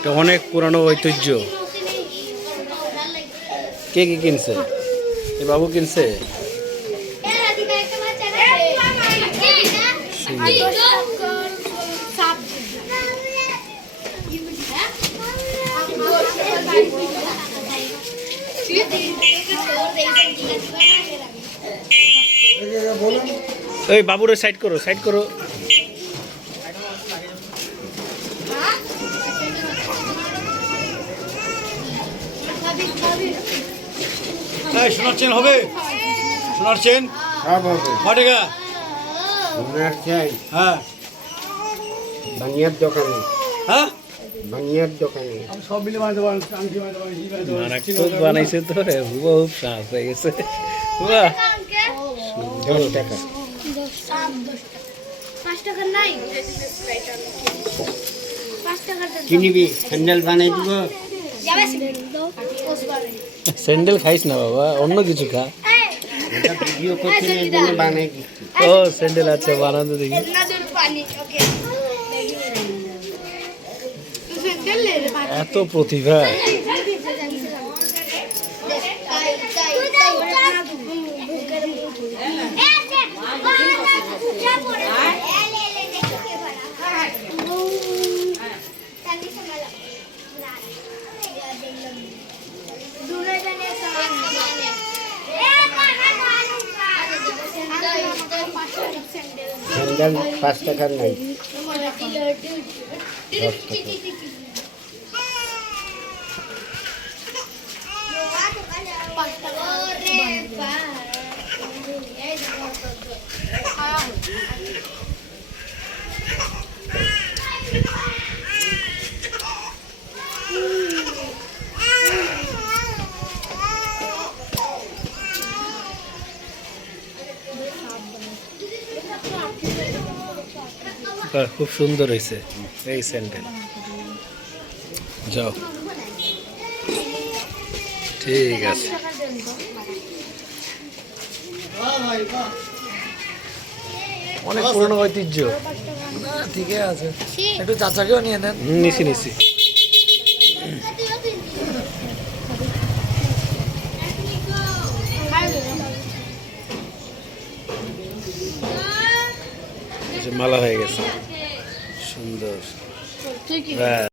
এটা অনেক পুরানো ঐতিহ্য। কে কি কিনছে? এ বাবু কিনছে। এই বাবুরে সাইড করো, সাইড করো। সোনার চেন হবে? সোনার চেন কয় টাকা? সোনার চাই হ্যাঁ বানিয়ার দোকানে, হ্যাঁ বানিয়ার দোকানে আমি সব মিলে বানাতে পারি, আংটি বানাতে পারি, মারাত্মক বানাইছে তো, হুবহু সাজ হয়ে গেছে। বাহ, 10 টাকা। 5 টাকা নাই। 5 টাকা কি নিবি? স্যান্ডেল বানাই দিব। যাবে স্যান্ডেল খাইস না বাবা, অন্য কিছু খা। এটা ভিডিও করতে এই জন্য বানাই দিচ্ছি। ও স্যান্ডেল আছে, বানাতে দেখি। নাদুর পানি ওকে এত প্রতিভা। স্যান্ডেল 5 টাকার নাই, 10 টাকা। বাহ, খুব সুন্দর হয়েছে এই স্যান্ডেল। যাও, ঠিক আছে। অনেক পুরনো ঐতিহ্য। ঠিকই আছে, একটু চাচাকেও নিয়ে নেন। নিছি নিছি। মালা হয়ে গেছে, সুন্দর।